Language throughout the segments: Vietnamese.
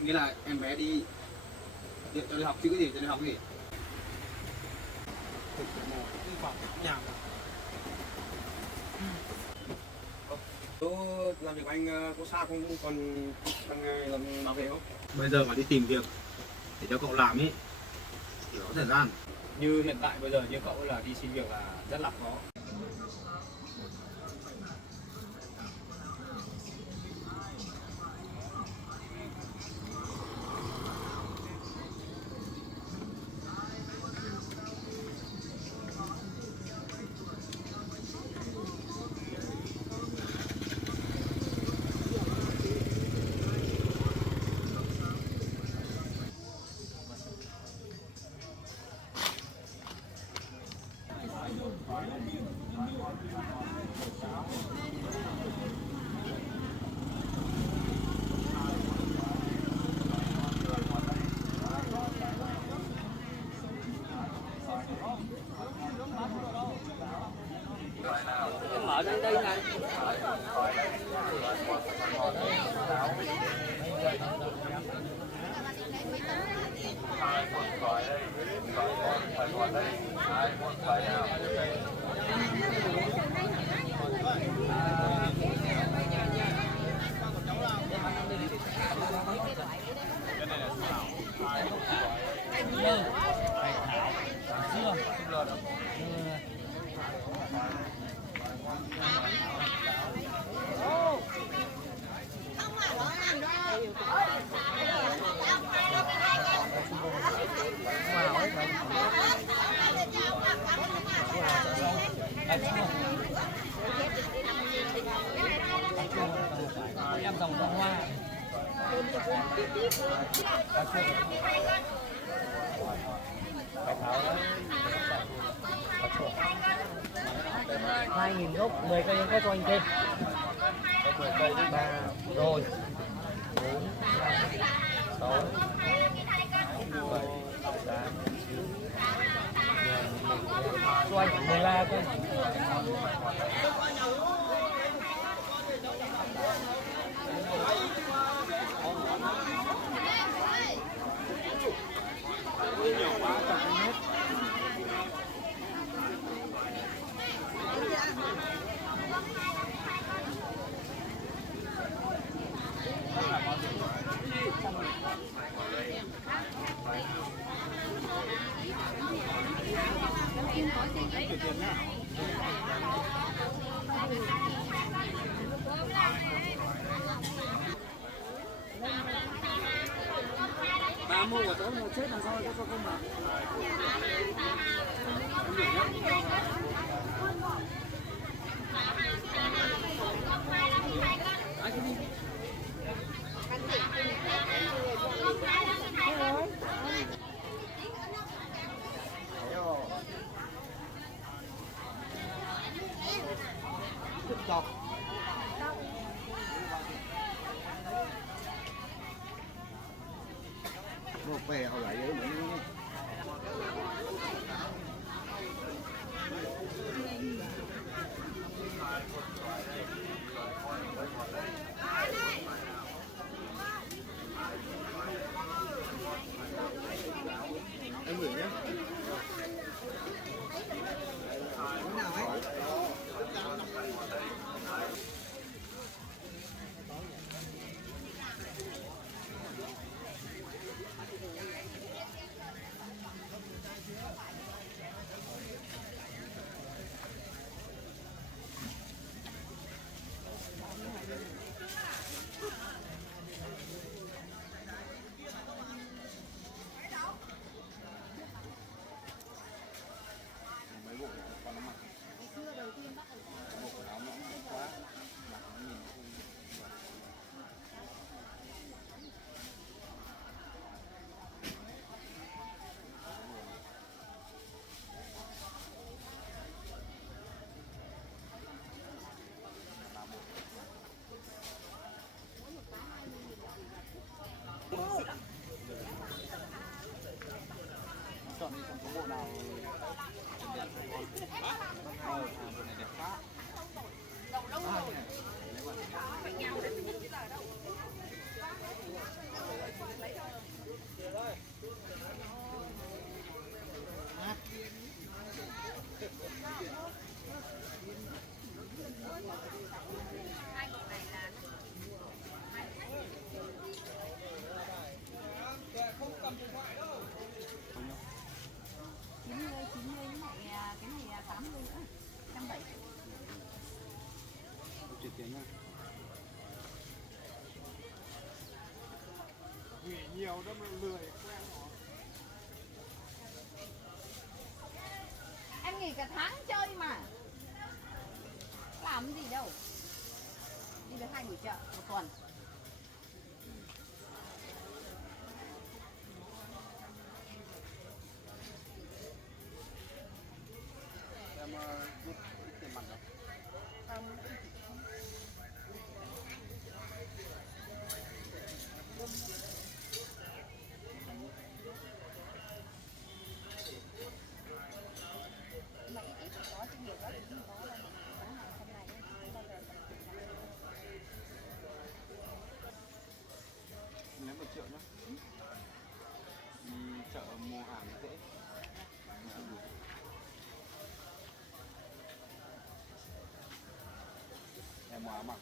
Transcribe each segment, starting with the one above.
Nghĩa là em bé đi cho đi học chứ cái gì, cho đi học cái gì? Nhà. Cô làm việc của anh có xa không, còn làm bảo vệ không? Bây giờ mà đi tìm việc để cho cậu làm ý thì có thời gian. Như hiện tại bây giờ như cậu là đi xin việc là rất là khó. Em mở đây đây này. Em dòng bông hoa. Hai nghìn gốc, 10 cây em có cho anh thêm. 10 cây 3 rồi. 4 6 7 8 9 cho anh 13 cây. Nhiều quá chẳng hết. Bà mua của tớ mà chết làm sao có cho không bà? Đọc. Một về hồi lại với mình. Em gửi nhé. Nào ấy. nhiều đó mà lười quen rồi. Em nghỉ cả tháng chơi mà làm gì đâu, đi được 2 buổi chợ một tuần. Em rút ít tiền mặt đâu. Không. Mà ít ít có chứ nhiều quá thì không có đâu. Bán hàng trong này không bao giờ Lấy 1 triệu nhá. Đi chợ mua hàng dễ. Em mua áo mặc.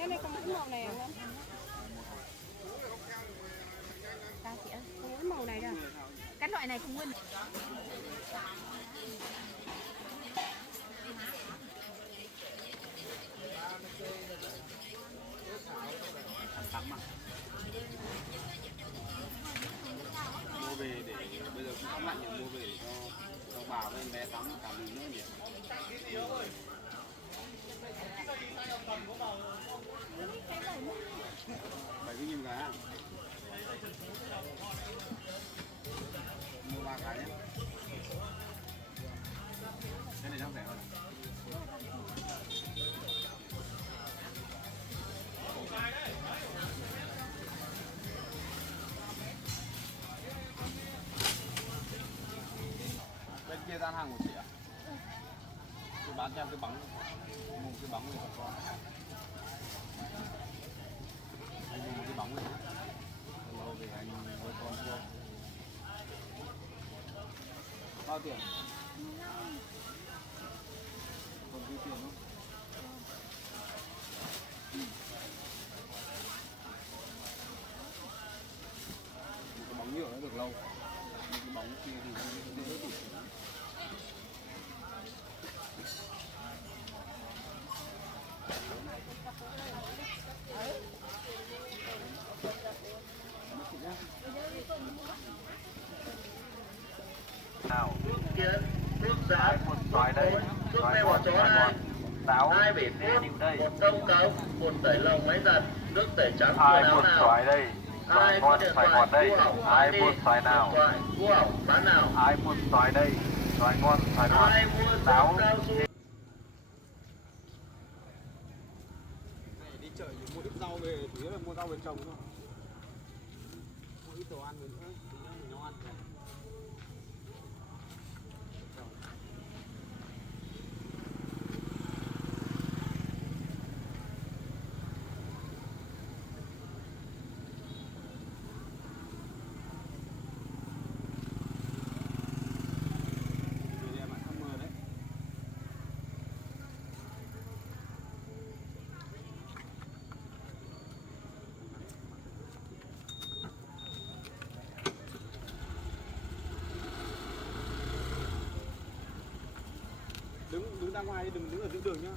cái này có mấy màu này không anh? Ta chị ơi, có mỗi màu này đâu. Cái loại này không nguyên. Ăn tắm à? Mua về để bây giờ cũng không lạnh nhỉ, mua về để cho bà với em bé tắm cả mình nữa nhỉ. Bảy mươi nghìn cái à? Mua 3 cái nhé. Cái này đang rẻ hơn. Bên kia gian hàng của chị ạ? Chị bán cho em cái bóng, một cái bóng này con. Anh mua một cái bóng này. Lâu về anh với con mua. Bao tiền? Còn dư tiền không? Một cái bóng nhựa nó được lâu. Một cái bóng kia thì nó dễ bị. Nào nước giá một xoài đây, xoài ngọt, xoài ngọt, táo, hai bể phốt, một đông cống, một tẩy lồng máy giặt, nước tẩy trắng quần áo nào. Xoài đây, xoài ngon, xoài ngọt đây, ai mua xoài nào? Bán nào? Ai mua xoài đây, xoài ngon, xoài ngọt, táo. Đi chợ chỉ mua ít rau về, chủ yếu là mua rau về trồng thôi. Mua ít đồ ăn về nữa, tí nữa mình nấu ăn này. Đứng ra ngoài đi, đừng đứng ở giữa đường nhá.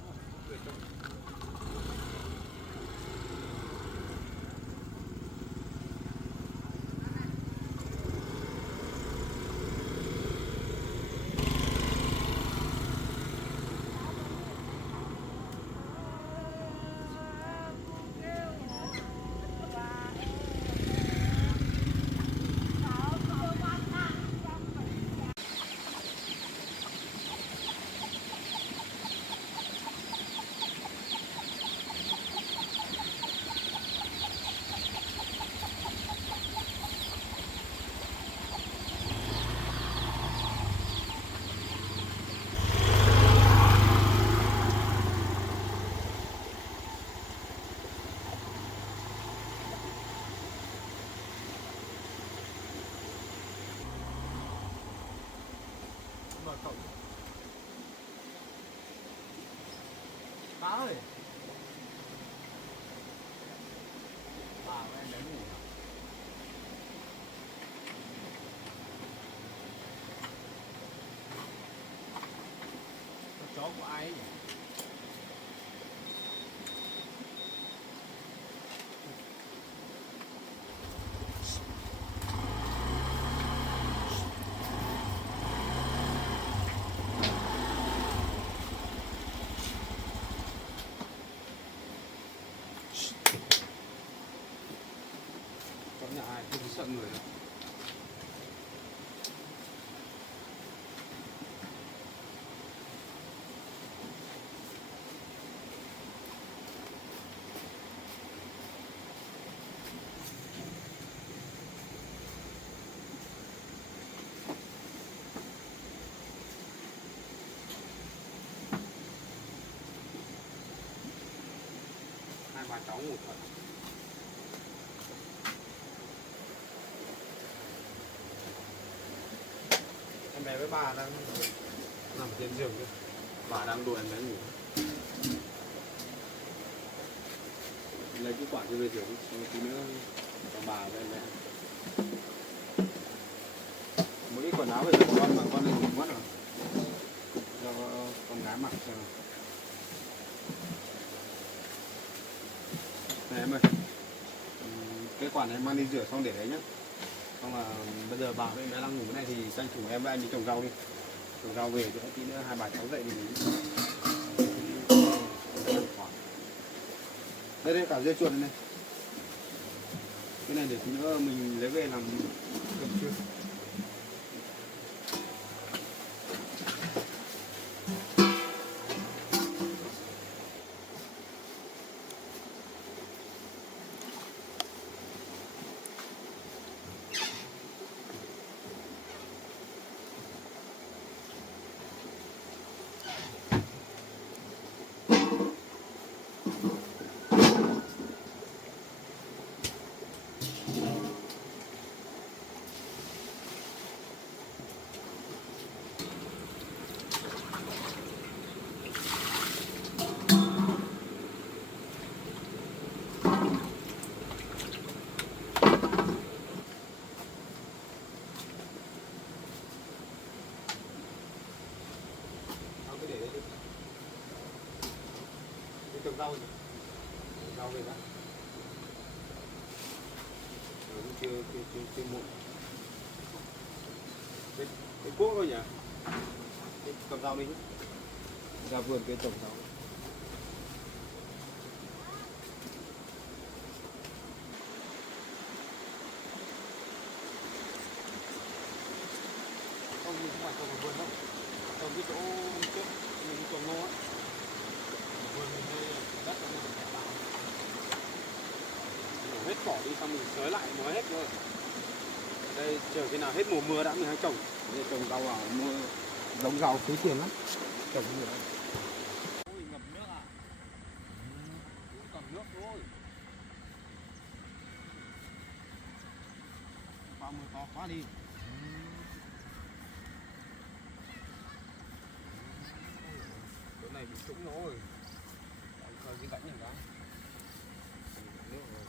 Mở cổng. Má ơi. Bà với em bé ngủ à? không có ai ấy. Trong nhà ai không sợ người đâu. Hai bà cháu ngủ thật. Em bé với bà đang nằm trên giường kia. Bà đang đùa em bé ngủ. Lấy cái quả kia về rửa đi, xong tí nữa cho bà với em bé. Một ít quần áo về rửa con mà con lên ngủ mất rồi. Cho con gái mặc xem nào. Này em ơi, cái quả này mang đi rửa xong để đấy nhá. Xong là bây giờ bà với em bé đang ngủ này thì tranh thủ em với anh đi trồng rau đi. Trồng rau về cho tí nữa hai bà cháu dậy thì mình. Đây đây cả dưa chuột này này. Cái này để tí nữa mình lấy về làm cơm trưa. Trồng rau gì? Rau về đã. Rồi chưa muộn. Cái cuốc thôi nhỉ? Cầm rau đi nhé. Ra vườn cái trồng rau. Không, mình không phải trồng ở vườn đâu. Trồng cái chỗ trước mình trồng ngô á. Vườn mình đây đất nó mình phải bảo. Đổ hết cỏ đi xong mình xới lại mới hết rồi. Đây chờ khi nào hết mùa mưa đã mình hãy trồng. Đây trồng rau à, mua giống rau phí tiền lắm. Trồng nhiều lắm. Ôi ngập nước à? Còn nước thôi. Pha mưa to quá đi. Chỗ này bị trũng rồi. Rồi cái gãy này đó. Nước rồi.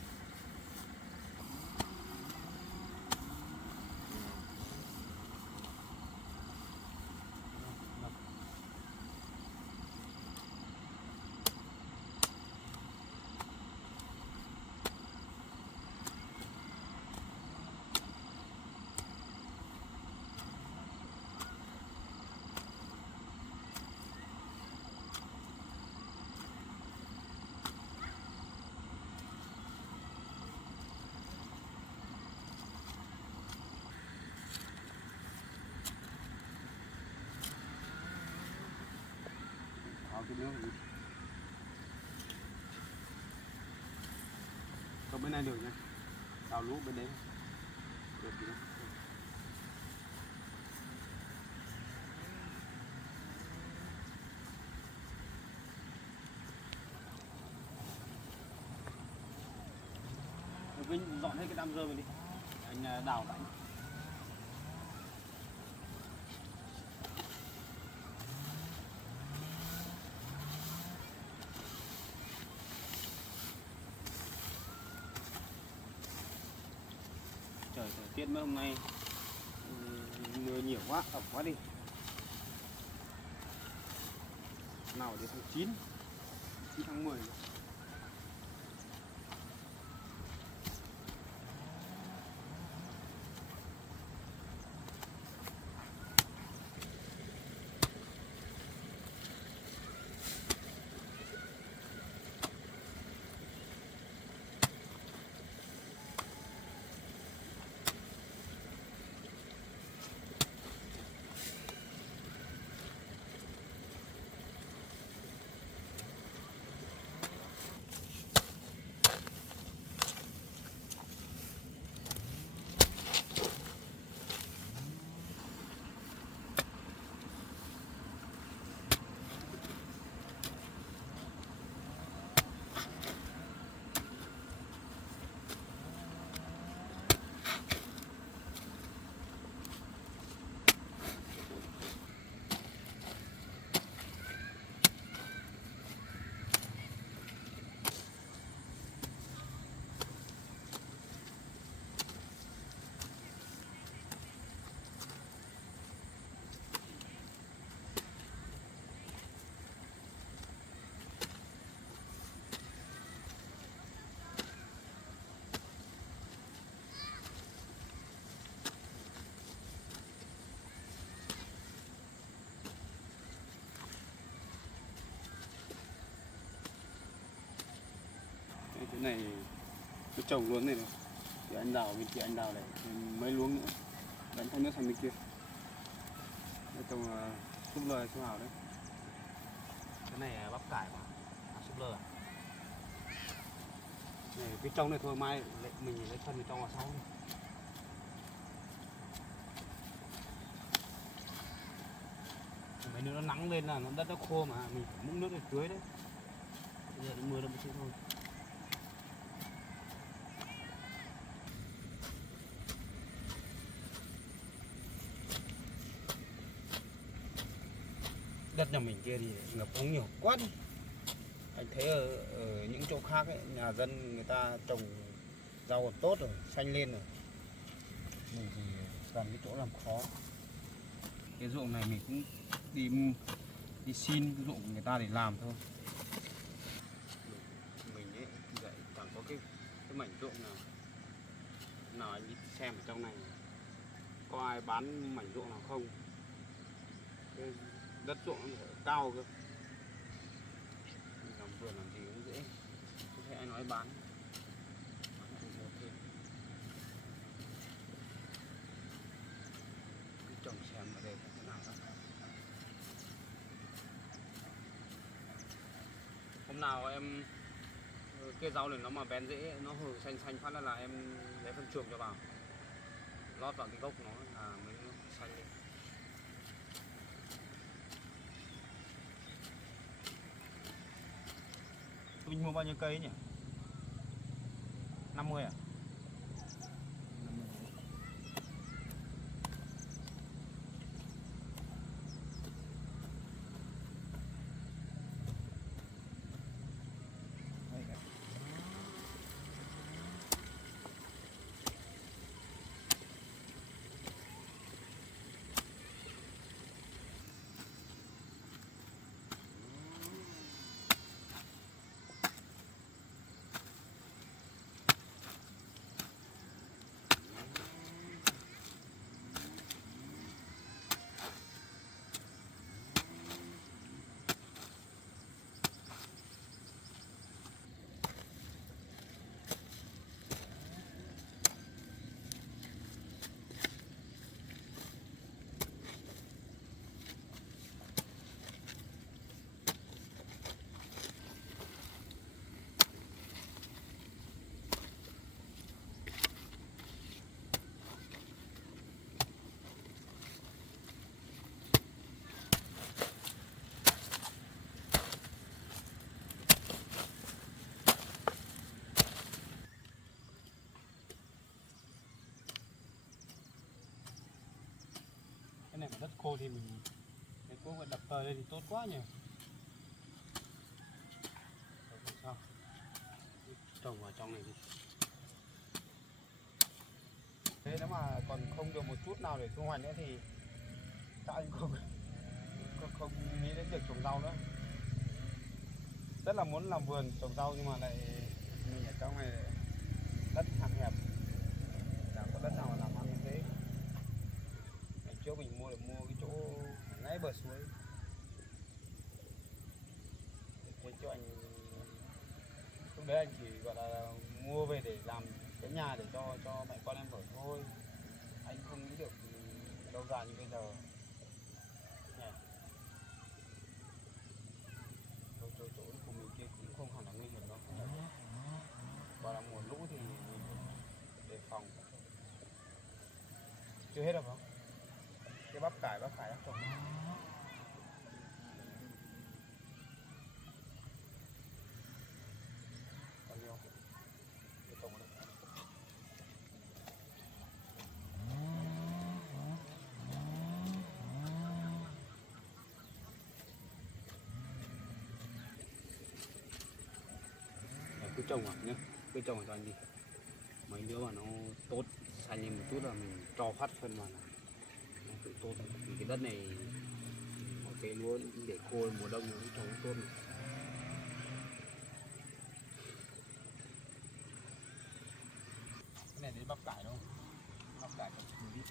Cái nước gì? Còn bên này được nha. Đào lũ bên đấy. Được gì đâu. Vinh dọn hết cái đám rơm này đi. Anh đào lại. Trời thời tiết mấy hôm nay mưa nhiều quá, ẩm quá đi. nào đến tháng 9 tháng 10. Cái này nó trồng luôn này, thì anh đào bên kia anh đào này mấy luống nữa đánh thêm nước sang bên kia. Nó trồng súp lơ su hào đấy. Cái này bắp cải mà súp lơ à? Này, cái trong này thôi, mai mình lấy phân trong vào sau. Mấy nữa nó nắng lên là nó đất nó khô mà mình phải múc nước để tưới đấy. Bây giờ mưa nó mới chết thôi. Đất nhà mình kia thì ngập úng nhiều quá đi. Anh thấy ở những chỗ khác ấy, nhà dân người ta trồng rau còn tốt rồi, xanh lên rồi. Mình thì gần cái chỗ làm khó. Cái ruộng này mình cũng đi xin cái ruộng người ta để làm thôi. Mình ấy thì lại chẳng có cái mảnh ruộng nào anh đi xem ở trong này có ai bán mảnh ruộng nào không. Cái đất ruộng nó phải cao cơ. Mình làm vườn làm gì cũng dễ, không thấy ai nói bán. Trồng xem ở đây thế nào đó. Hôm nào em cái rau này nó mà bén rễ, nó hở xanh xanh phát là em lấy phân chuồng cho vào, lót vào cái gốc nó là mới xanh lên. Mình mua bao nhiêu cây nhỉ? 50 à? Cái này mà đất khô thì mình cái cố phải đập tơi lên thì tốt quá nhỉ. Sao? Trồng vào trong này đi. Thế nếu mà còn không được một chút nào để thu hoạch nữa thì chắc anh không nghĩ đến việc trồng rau nữa. rất là muốn làm vườn trồng rau nhưng mà lại mình ở trong này đất hạn hẹp, chẳng có đất nào làm ăn như thế. Ngày trước mình mua cái chỗ ngay bờ suối, thế cho anh lúc đấy anh chỉ gọi là mua về để làm cái nhà để cho mẹ con em ở thôi, anh không nghĩ được lâu dài như bây giờ. Nhỉ? Chỗ của mình kia cũng không hẳn là nguy hiểm đâu, và là mùa lũ thì mình đề phòng. Chưa hết đâu không? Cái bắp cải đang trồng. Còn nhiều. Để trồng ở đây. Cứ trồng nhé, cứ trồng cho anh đi. Mấy đứa mà nó tốt xanh lên một chút là mình cho phát phân vào là nó tự tốt. Vì cái đất này một cái lúa để khô mùa đông nó trồng tốt này. Cái này đến bắp cải đâu, bắp cải mình đi.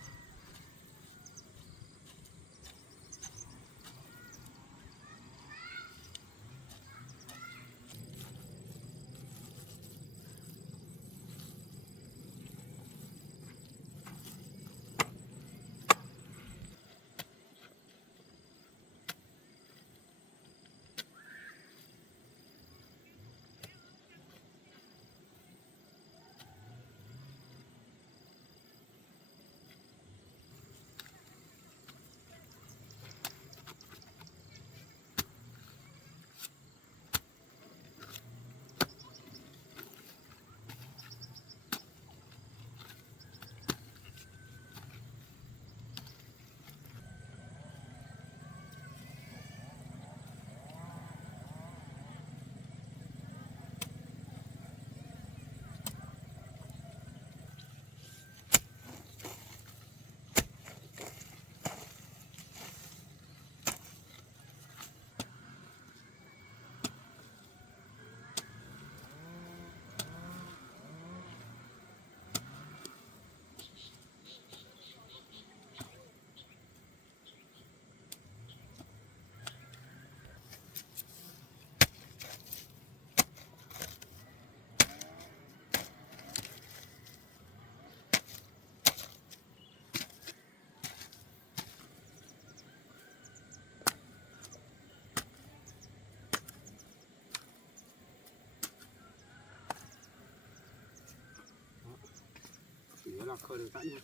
Chỉ là khơi được sẵn thôi.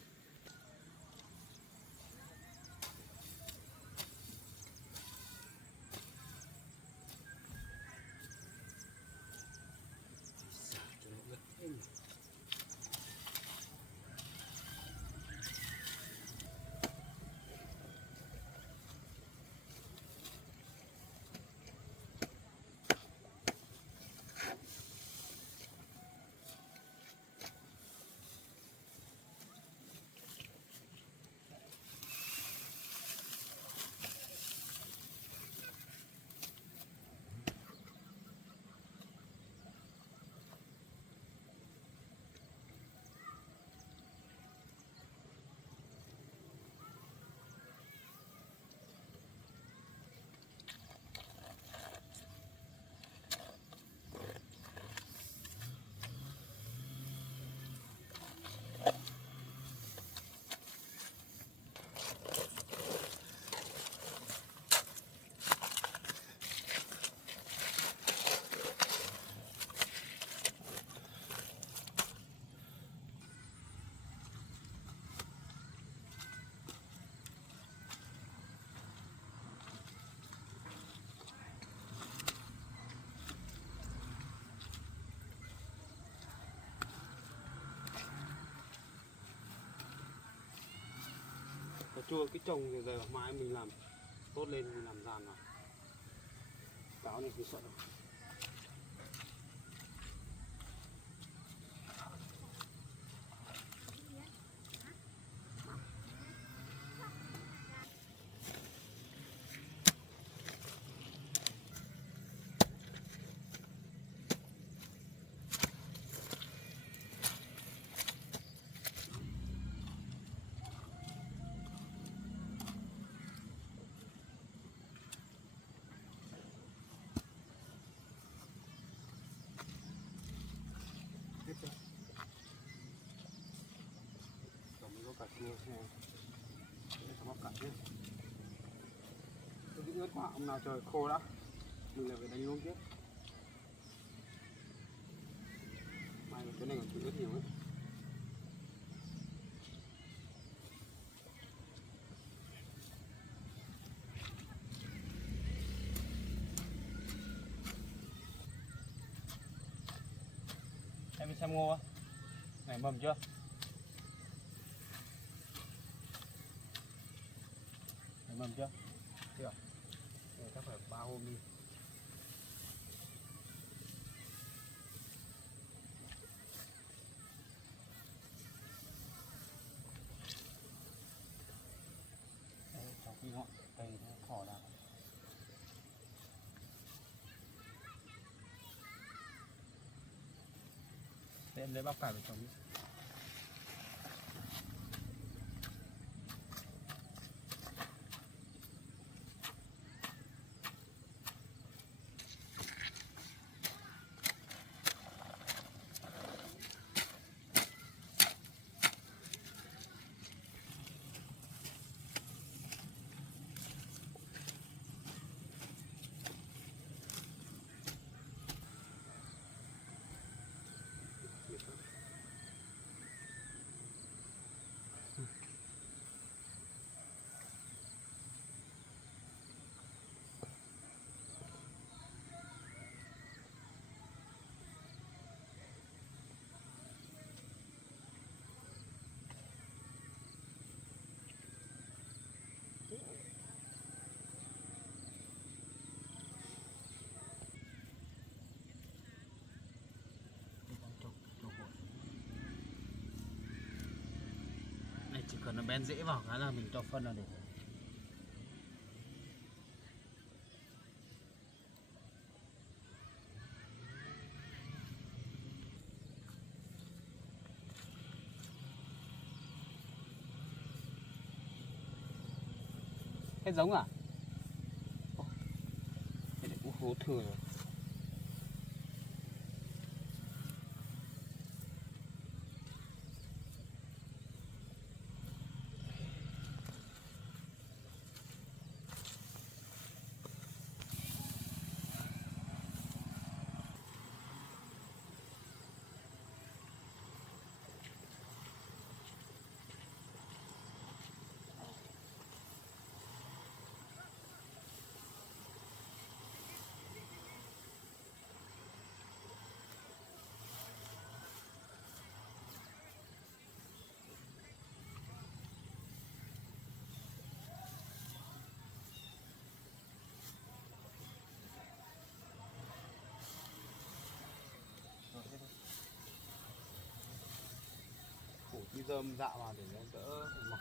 Cà chua cái trồng thì giờ mãi mình làm tốt lên, mình làm giàn vào. Cáo này không sợ đâu. bóc cạnh nhé. Tôi ướt quá, hôm nào trời khô đã mình lại phải đánh luôn tiếp. Mai cái này còn chịu ướt nhiều ấy. Em đi xem ngô á, nảy mầm chưa? Nảy mầm chưa? Chưa. Để chắc phải 3 hôm đi. Đấy, cháu đi ngọn cây nó khỏ ra. Để em lấy bắp cải về trồng đi. Này chỉ cần nó bén rễ vào cái là mình cho phân là được. Hết giống à? Cái này cũng hố thừa rồi. Phủ tí rơm dạo vào để nó đỡ mọc.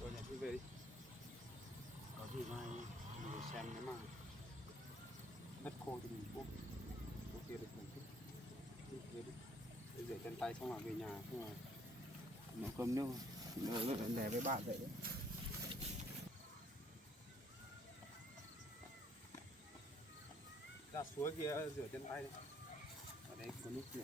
Rồi nhà tôi về đi. Có gì mai mình xem nếu mà đất khô thì mình bốc kia được mình thích. Đi đi. Rửa chân tay xong rồi về nhà xong rồi nấu cơm nước. Rồi để với bạn vậy đấy. Ra suối kia rửa chân tay đấy. Ở đây có nước rửa.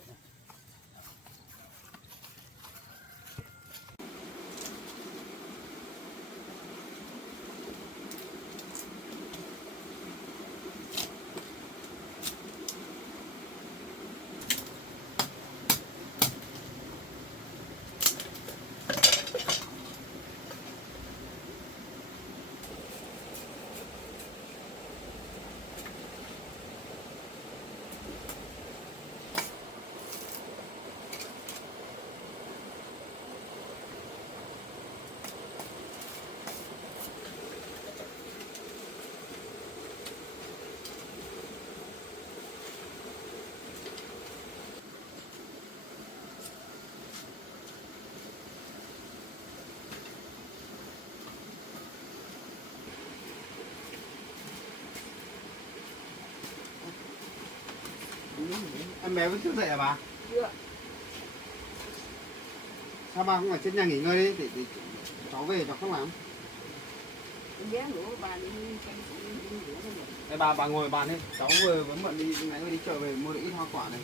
Em bé vẫn chưa dậy à bà? Chưa. Sao bà không ở trên nhà nghỉ ngơi đi để cháu về cháu không làm? Ghé nữa bà đi xem rửa nó được. Đây bà ngồi bàn đi, cháu vừa vẫn bận đi nãy đi chợ về mua được ít hoa quả này.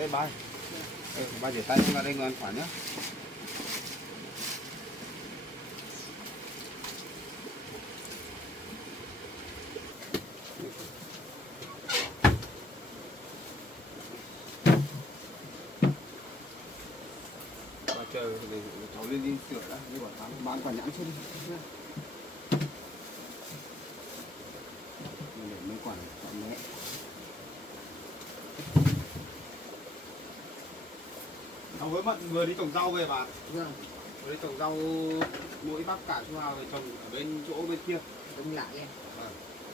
Ê ba ơi. Ê, ba để tay ra đây ngồi phải nhá. Ba chờ để cháu lên đi sửa đã, đi bảo bán quả nhãn chưa đi. Để mấy quả mẹ. Ông với Mận vừa đi trồng rau về bà. Vâng, Vừa đi trồng rau mỗi bác cả chú Hào về trồng ở bên chỗ bên kia. đúng lại em.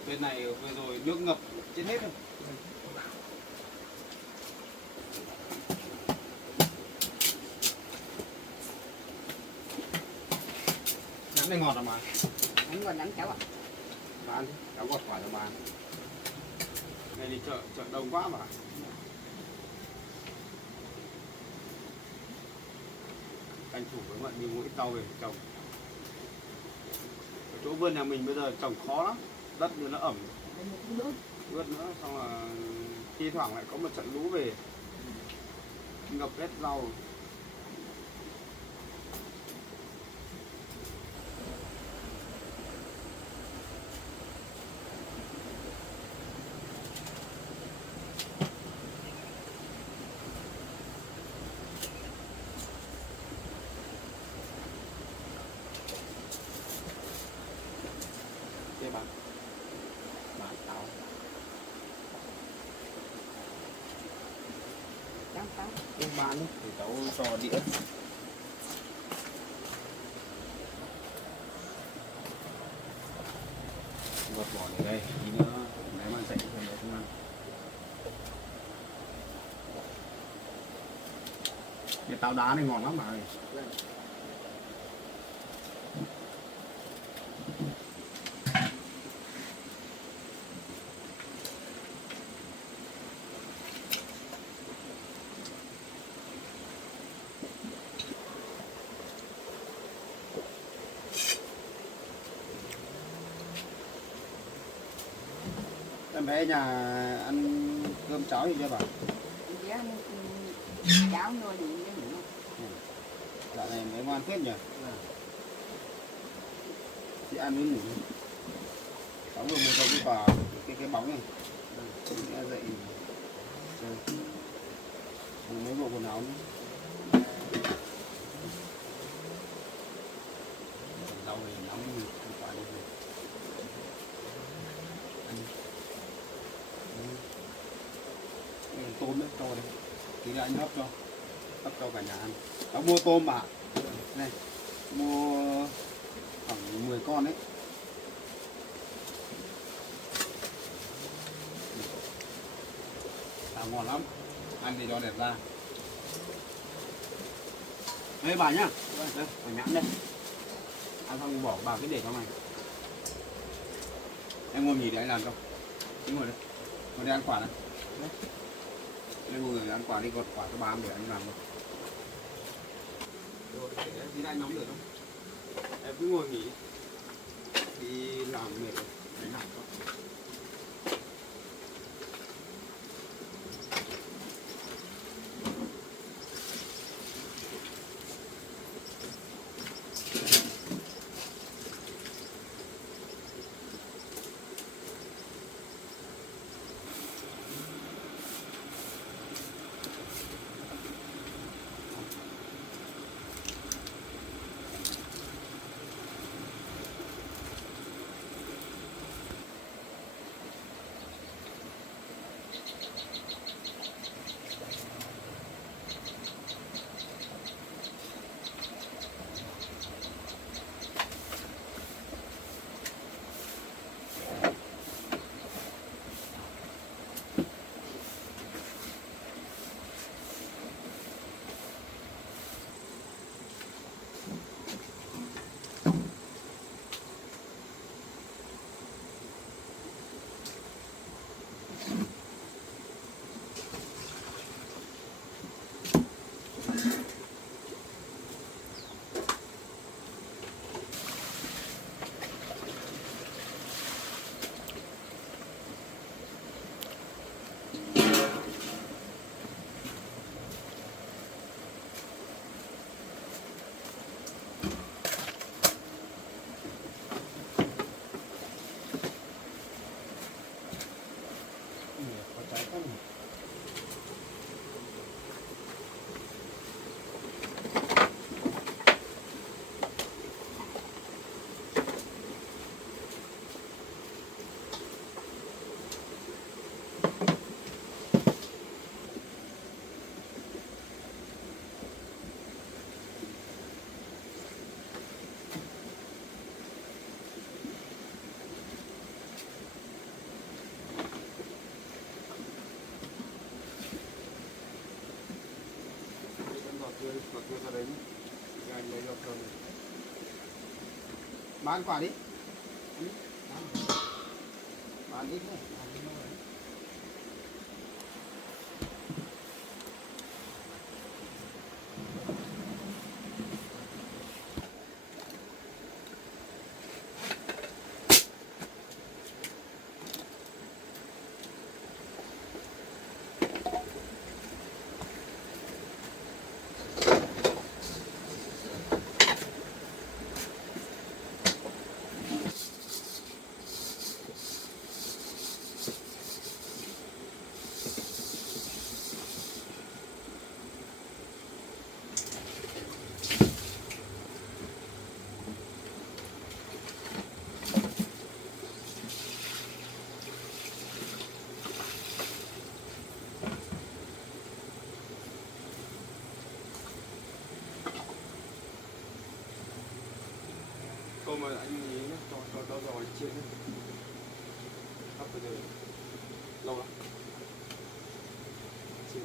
Bên này vừa rồi nước ngập chết hết rồi. Nhãn này ngọt à mà. Anh còn nhắn cháu ạ. Bán cháu gọt quả cho bán. Này thì chợ đông quá mà. Tranh thủ với Mận đi mua ít rau về trồng. Ở chỗ vườn nhà mình bây giờ trồng khó lắm, đất thì nó ẩm, ướt nữa, xong là thi thoảng lại có một trận lũ về ngập hết rau. Đây bạn táo Cháu cháu. đây bán đi thì cháu cho đĩa gọt vỏ ở đây tí nữa nếu mà dậy thì nó không ăn. Cái táo đá này ngon lắm mà ơi. Em bé nhà ăn cơm cháo gì chưa bà? Chị ăn cháu nuôi gì đấy nữa. Dạo này mới ngoan phết nhỉ? Chị ăn với ngủ. Cháu vừa mua cho cái quả cái bóng này. Nghe dậy. Mấy bộ quần áo nữa. Rau này nóng không phải như thế. Tôm đấy, cho đây. Tí nữa anh hấp cho cả nhà ăn. Cháu mua tôm bà. Này, mua khoảng 10 con đấy. Tao ngon lắm. Ăn thì cho đẹp ra. Đây bà nhá. Đây, quả nhãn đây. Ăn xong bỏ bà cái để cho mày. Em ngồi nghỉ để anh làm cho. Ngồi đây. Ngồi đây ăn quả này. Đấy. Đây ngồi ăn quả đi, gọt quả cho bà ăn để anh làm rồi. Rồi, tí nữa anh nóng được không? Em cứ ngồi nghỉ. Đi làm mệt rồi. Đánh làm cho. đấy anh lấy được rồi bán quả đi bán ít nữa. Cô mà anh ý nhá, cho giò anh chiên nhá. Hấp bây giờ lâu lắm. Chiên.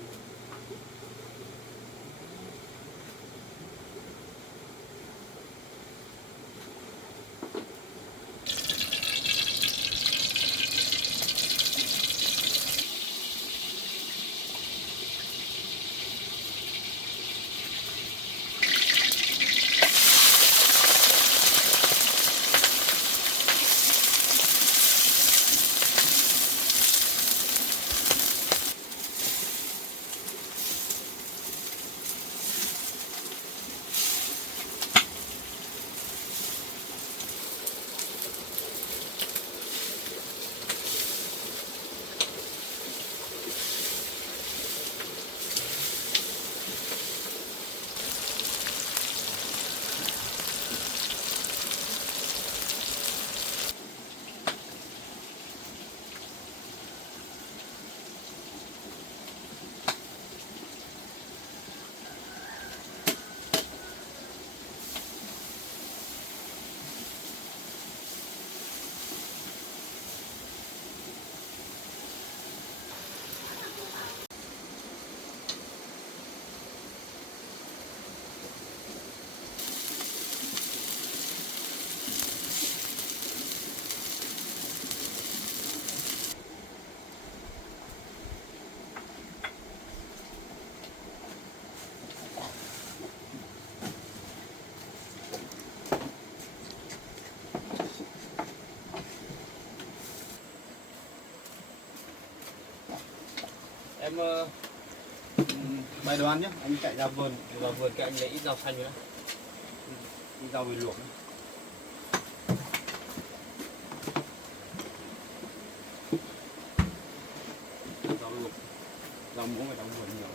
Em bày đồ ăn nhé, anh chạy ra vườn cái anh lấy ít rau xanh nữa, ít rau về luộc. Rau luộc, rau muống phải trong vườn nhiều.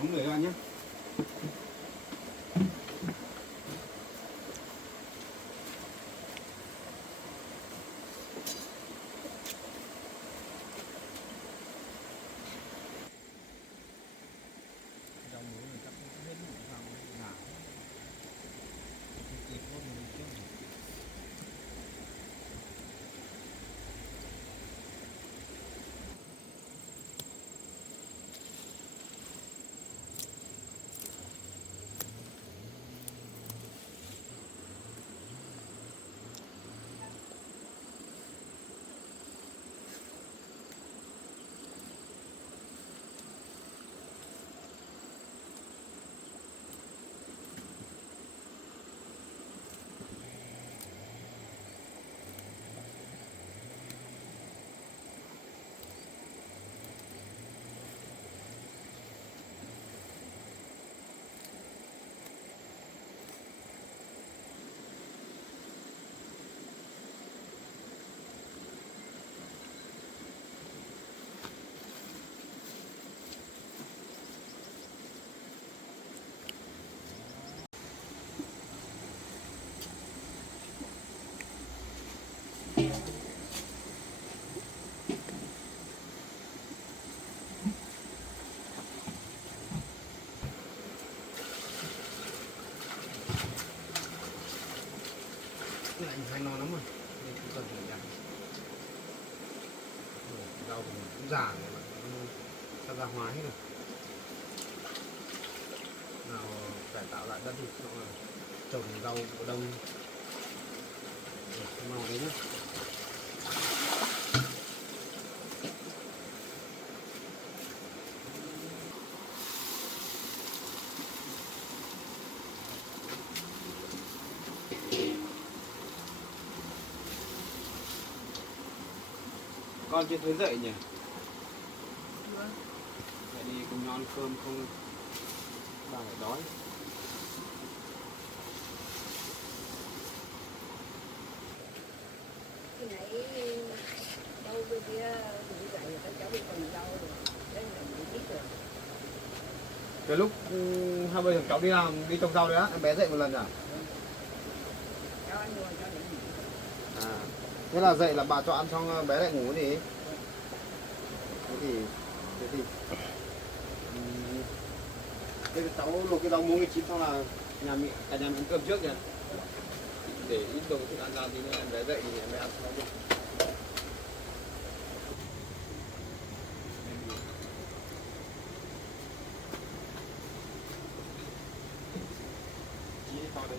Đúng người ăn nhé. Anh hay no lắm rồi, nên cũng cần phải dành. Rau cũng già rồi mà, sao ra hóa hết rồi. cải tạo lại đất thì trồng rau vụ đông màu đấy nhá. Con chưa thấy dậy nhỉ? Dậy đi cùng nhau ăn cơm không? Bà phải đói. Khi nãy đâu bên kia cũng vậy rồi, cháu đi cùng đâu rồi, đấy là mình biết rồi. Cái lúc 20 thằng cháu đi làm đi trồng rau đấy á, em bé dậy một lần à? Cháu ăn rồi, cháu để nghỉ. À, thế là dậy là bà cho ăn xong bé lại ngủ cái gì? Thế thì thế cháu luộc cái rau muống cái chín xong là cả nhà mình ăn cơm trước nhỉ? Để ít đồ thức ăn ra thì em bé dậy thì em bé ăn sau đi. Chí to đây.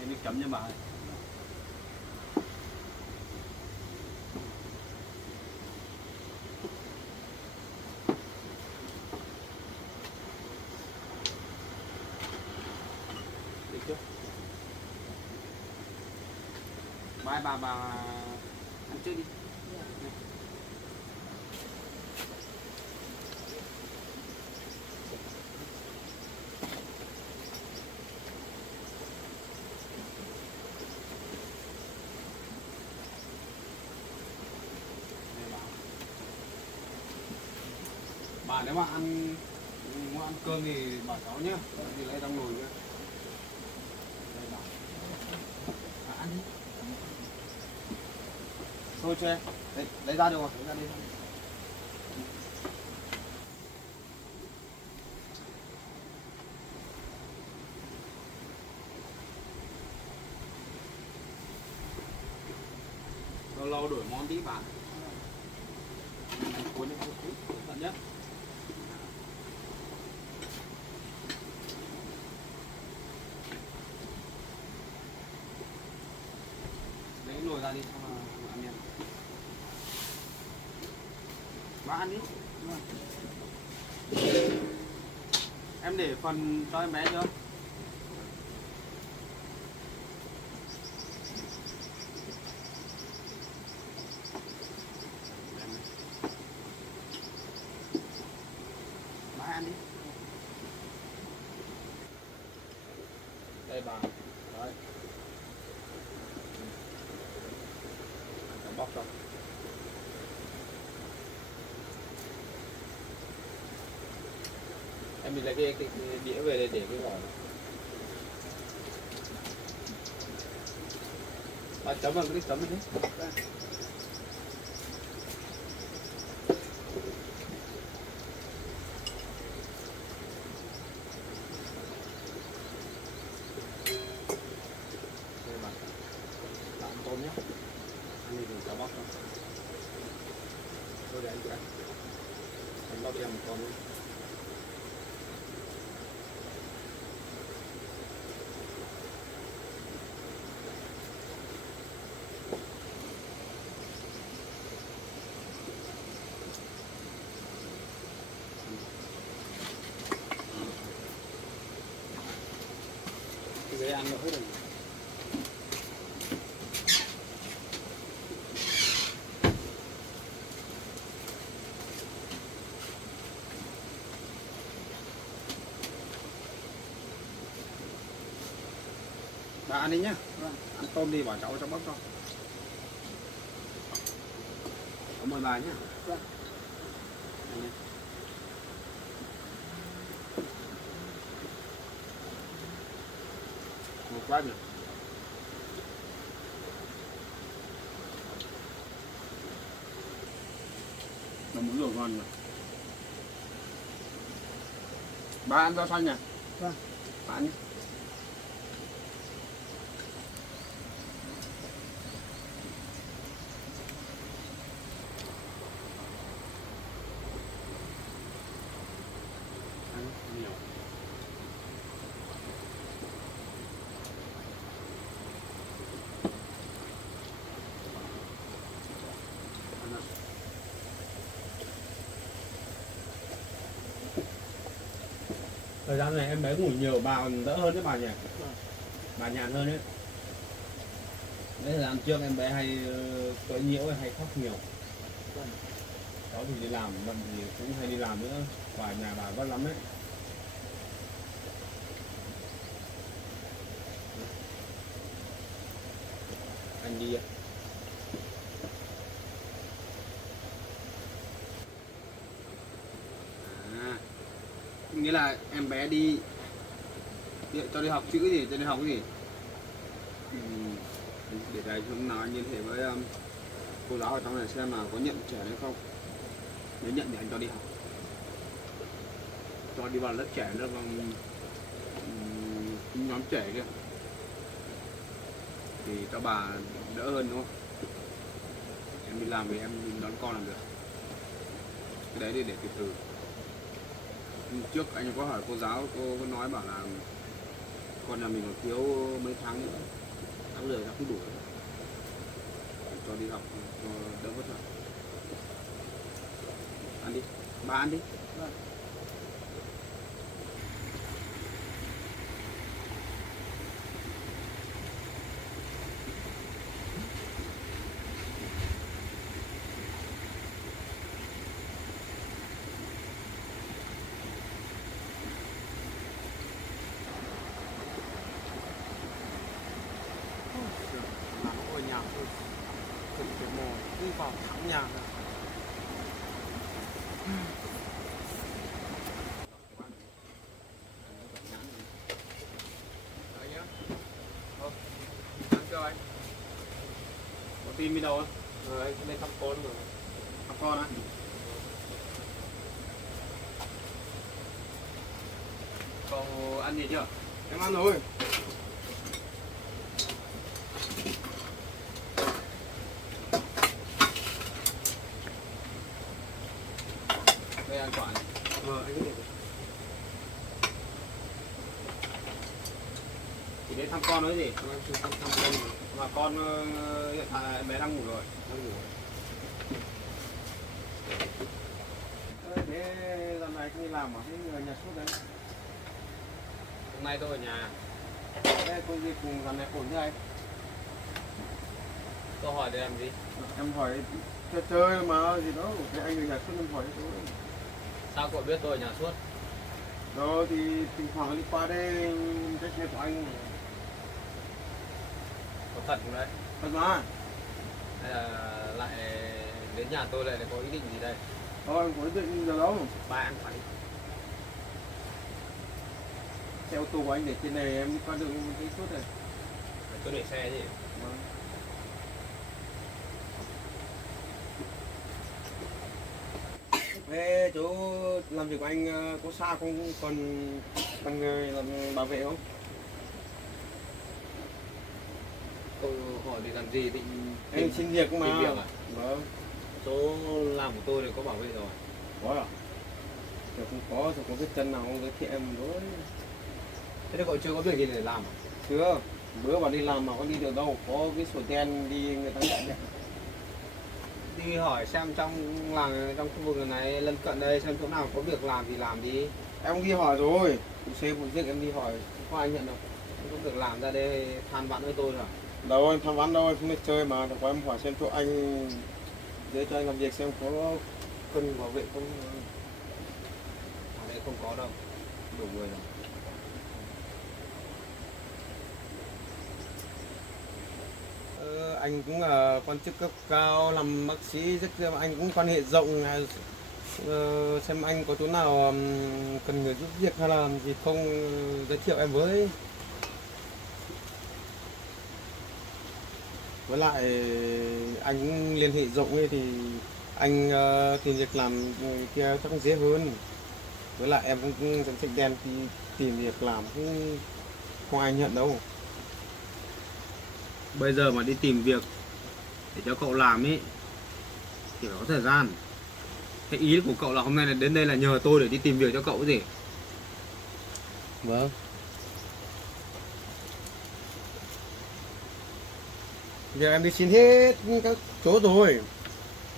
Em đi chấm nha bà ơi. Được chưa? Bà ăn trước đi. Bà nếu mà muốn ăn cơm thì bảo cháu nhé, thì lấy trong nồi nhé. Đây bà. Ăn đi. Thôi cho em. Lấy ra được rồi, lấy ra đi. Lâu lâu đổi món tí bà. Cuốn này cẩn thận nhé. Lấy nồi ra đi xong là ăn nha. Bà ăn đi. Em để phần cho em bé chưa? Bà ăn đi. Đây bà. Đấy. Bóc cho. Em mình lấy cái đĩa về để cái vỏ. Bà chấm vào cái chấm này đi. Đây bà. Bạn tôm nhé. Ăn đi đừng cháu bóc cho. Thôi để anh ăn. Anh bóc cho em một con đi. Cái giấy ăn nó hết rồi. Bà ăn đi nhá. Ăn tôm đi, bảo cháu cho bóc cho. Cảm ơn bà nhé. Ăn nhé. Một bát nhỉ. Nó muốn rửa ngon nhỉ. Bà ăn rau xanh nhỉ? Vâng. Bà ăn đi. Thời gian này em bé ngủ nhiều bà còn đỡ hơn đấy bà nhỉ? Bà nhàn hơn đấy. Đấy thời gian trước em bé hay có nhiễu hay khóc nhiều. Cháu thì đi làm, bận thì cũng hay đi làm nữa. Và nhà bà vất lắm đấy. Anh đi ạ. Nghĩa là em bé đi cho đi học chữ gì, cho đi học cái gì. Để đây hôm nào anh liên hệ với cô giáo ở trong này xem là có nhận trẻ hay không. Nếu nhận thì anh cho đi học, cho đi vào lớp trẻ nữa, bằng nhóm trẻ kia thì cho bà đỡ hơn đúng không? Em đi làm thì em đón con làm được. Cái đấy thì để từ từ. Trước anh có hỏi cô giáo, cô có nói bảo là con nhà mình còn thiếu mấy tháng nữa, tháng rồi không đủ, cho đi học cho đỡ vất vả. Ăn đi, bà ăn đi. Ở nhà thôi, cần phải mò đi vào thẳng nhà này. Cho anh. Có tin đi đâu không? Rồi anh lên thăm con rồi. Thăm con á? Cậu ăn gì chưa? Em ăn rồi. Đây ăn quả này. Anh cứ để. Chỉ đến thăm con nói gì? Anh chưa thăm con rồi. Mà con hiện tại em bé đang ngủ rồi. Đang ngủ. Thế lần này không đi làm mà thấy người nhà suốt đấy. Hôm nay tôi ở nhà. Thế công việc cùng lần này ổn thế anh? Tôi hỏi để làm gì? Em hỏi chơi mà gì đó, thế anh người nhà suốt em hỏi tôi. Sao cậu biết tôi ở nhà suốt? Đó thì thỉnh thoảng đi qua đây trách nhiệm của anh. Có thật không đấy? Thật mà. Hay là lại đến nhà tôi lại có ý định gì đây? Thôi em có ý định giờ đâu. Ba ăn phải. Xe ô tô của anh để trên này em đi qua đường em thấy suốt rồi. Tôi để xe gì? Vâng. Thế chỗ làm việc của anh có xa không, còn người làm bảo vệ không? Tôi hỏi để làm gì định Anh xin việc mà. tìm việc à? Vâng. Chỗ làm của tôi thì có bảo vệ rồi. Có à? Giờ không có, giờ có biết chân nào không giới thiệu em với. Thế thì cậu chưa có việc gì để làm à? Chưa, bữa vào đi làm mà có đi được đâu, có cái sổ đen đi người ta nhận. Đi hỏi xem trong làng, trong khu vực này lân cận đây xem chỗ nào có việc làm thì làm đi. Em đi hỏi rồi, phụ xe phụ việc em đi hỏi, Không có ai nhận đâu. Không có việc làm ra đây than vãn với tôi rồi. đâu em tham vấn đâu, em không biết chơi mà, được em hỏi xem chỗ anh để cho anh làm việc xem có cần bảo vệ không. Ở đây không có đâu, đủ người rồi. Anh cũng là quan chức cấp cao làm bác sĩ, rất anh cũng quan hệ rộng, xem anh có chỗ nào cần người giúp việc hay là gì không giới thiệu em với. Với lại anh cũng liên hệ rộng ấy thì anh tìm việc làm kia chắc dễ hơn. Với lại em cũng danh sách đen thì tìm việc làm cũng không ai nhận đâu. Bây giờ mà đi tìm việc để cho cậu làm ấy thì phải có thời gian. Cái ý của cậu là hôm nay là đến đây là nhờ tôi để đi tìm việc cho cậu cái gì? Vâng. Giờ em đi xin hết các chỗ rồi,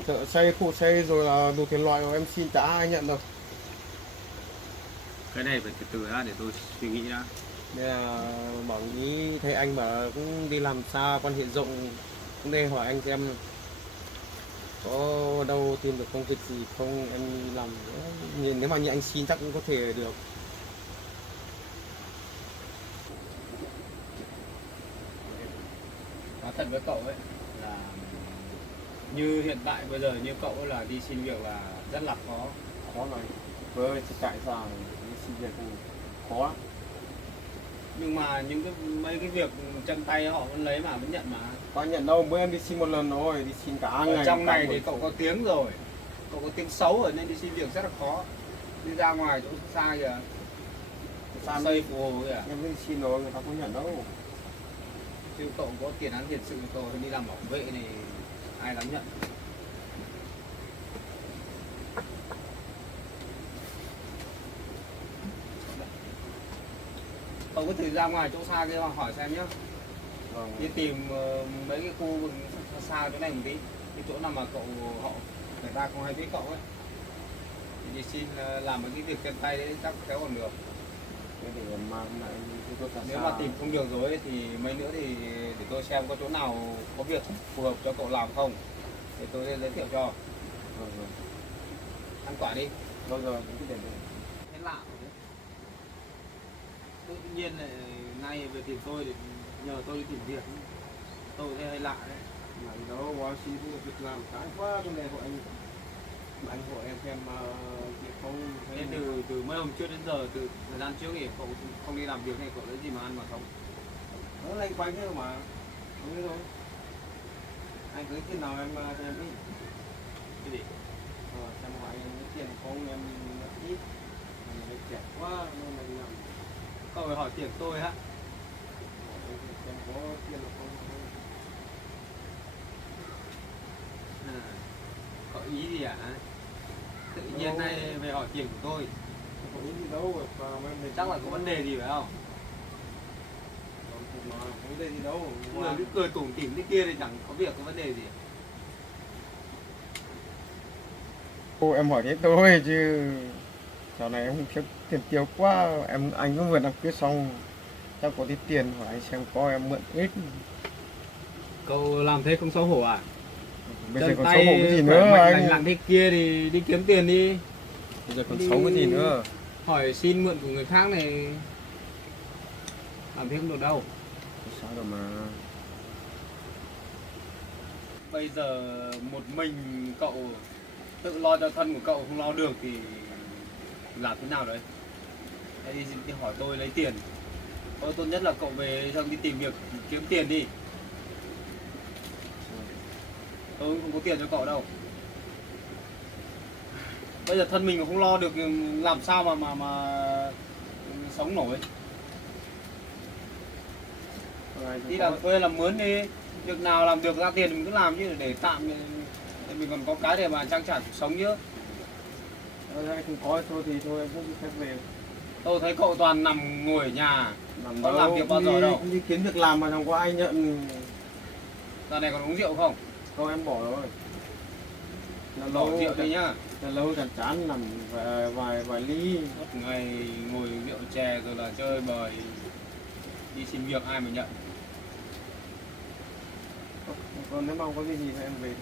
thợ xây, phụ xây rồi là đủ tiền loại rồi, em xin chả ai nhận đâu. Cái này phải từ từ đã để tôi suy nghĩ đã. Nên là bảo ý thấy anh bảo cũng đi làm xa quan hệ rộng, cũng đây hỏi anh xem có đâu tìm được công việc gì không, em đi làm nhìn nếu mà như anh xin chắc cũng có thể được. Nói thật với cậu ấy là như hiện tại bây giờ như cậu là đi xin việc là rất là khó. Khó này với tại sao đi xin việc cũng khó lắm. Nhưng mà những mấy cái việc chân tay họ vẫn lấy mà vẫn nhận mà. Có nhận đâu, bữa em đi xin một lần rồi, đi xin cả Ở ngày. trong này thì cậu có tiếng rồi, cậu có tiếng xấu rồi nên đi xin việc rất là khó. Đi ra ngoài chỗ xa kìa, xa xây phù hồ kìa. Em đi xin rồi, người ta không nhận đâu. Chứ cậu có tiền án tiền sự cậu đi làm bảo vệ thì ai dám nhận. Cậu có thử ra ngoài chỗ xa kia mà hỏi xem nhá. Vâng. Đi tìm mấy cái khu vực xa chỗ này một tí, cái chỗ nào mà cậu họ người ta không hay biết cậu ấy, thì đi xin làm mấy cái việc chân tay đấy chắc kéo còn được. Thế thì mang lại cái chỗ xa Nếu xa. mà tìm không được rồi ấy, thì mấy nữa thì để tôi xem có chỗ nào có việc phù hợp cho cậu làm không, để tôi giới thiệu cho. Vâng, vâng. Ăn quả đi. Rồi rồi, cái tiền đấy. Thế lạ đấy. Tự nhiên lại nay về tìm tôi để nhờ tôi đi tìm việc, tôi thấy hơi lạ đấy. Mà đâu có xin việc làm cái quá trong này của anh của em xem việc không. Thế từ mấy hôm trước đến giờ, từ thời gian trước thì cậu không đi làm việc này, cậu lấy gì mà ăn mà không? Nó lanh quanh thế mà không biết thôi. Anh cứ khi nào em cho em biết. Cái gì? Xem hỏi em có tiền không, em ít mình trẻ quá nên là đi làm. Cậu phải hỏi tiền tôi hả? Em có tiền là không. À, có ý gì à? Tự nhiên nay về hỏi tiền của tôi, Không có gì đâu và mình chắc là có vấn đề gì phải không? Không có vấn đề gì đâu. Người cứ cười tủm tỉm thế kia thì chẳng có việc có vấn đề gì. Cô em hỏi thế thôi chứ sau này em không tiền tiêu quá, anh cũng vừa đăng ký xong chắc có tí tiền hỏi anh xem có em mượn ít. Cậu làm thế không xấu hổ à? Bây giờ còn xấu hổ cái gì nữa anh? Lặng thế kia thì đi kiếm tiền đi. Bây giờ còn xấu cái gì nữa? Hỏi xin mượn của người khác này làm thế không được đâu. Sao đâu mà. Bây giờ một mình cậu tự lo cho thân của cậu không lo được thì làm thế nào đấy? Hãy đi hỏi tôi lấy tiền. Thôi tốt nhất là cậu về xong đi tìm việc kiếm tiền đi. Tôi không có tiền cho cậu đâu. Bây giờ thân mình mà không lo được làm sao mà sống nổi. Đi làm thuê làm mướn đi. Việc nào làm được ra tiền mình cứ làm chứ để tạm thì mình còn có cái để mà trang trải cuộc sống chứ. Anh không có thôi thì thôi em cũng đi phép về. Tôi thấy cậu toàn nằm ngồi ở nhà. Có làm việc bao giờ đâu. Đi kiếm việc làm mà không có ai nhận. Giờ này còn uống rượu không? Không em bỏ rồi. Là Bỏ lâu rượu đi nhá. là lâu chán chán nằm vài ly. Suốt ngày ngồi rượu chè rồi là chơi bời. Đi xin việc ai mà nhận. Còn nếu mà không có cái gì thì em về.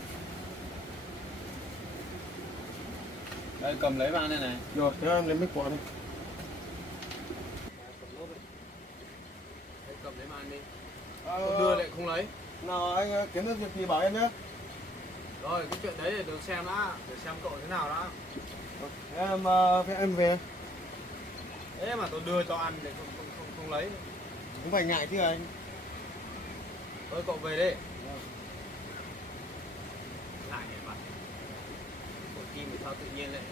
Đây cầm lấy vào đây này. Rồi, thế em lấy mấy quả đi. Đây, cầm lấy mang đi. Ờ, Không đưa lại không lấy. Nào anh kiếm được việc thì bảo em nhé. Rồi cái chuyện đấy để tôi xem đã. Để xem cậu thế nào đã. Em về. Thế mà tôi đưa cho ăn để không lấy. Cũng phải ngại chứ anh. Thôi cậu về đi. Lại nhỉ bạn. Cậu Kim thì sao tự nhiên lại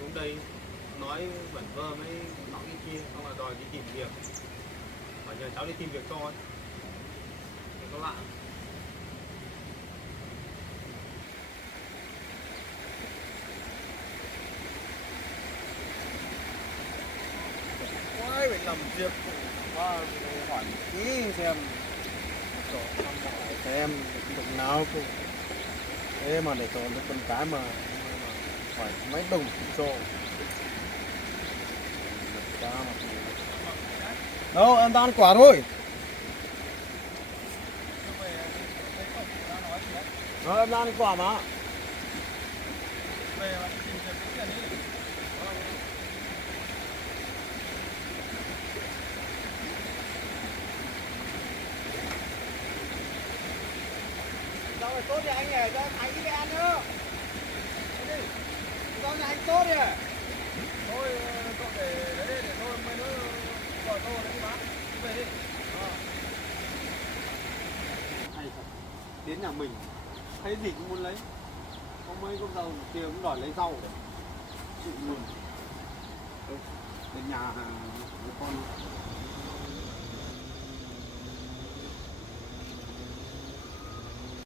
xuống đây nói vẩn vơ với nọ cái kia, không là đòi đi tìm việc. Hỏi nhờ cháu đi tìm việc cho ấy. Thế có lạ. Ôi, phải làm việc quá, hỏi tí xem. Xem được nào cũng. Thế mà để cho nó con cái mà hỏi mấy đồng cho. Đâu, em đang ăn quả thôi. Đó, em đang ăn quả mà. Rau này tốt thì anh nhỉ, cho Thành đi ăn nữa. Rau này anh tốt đi. Thôi, cậu để đấy để thôi mấy đứa gọi tô đấy bán. Về đi. Hay thật. Đến nhà mình thấy gì cũng muốn lấy. Có mấy con rau kia cũng đòi lấy rau. Chịu luôn. Bên nhà con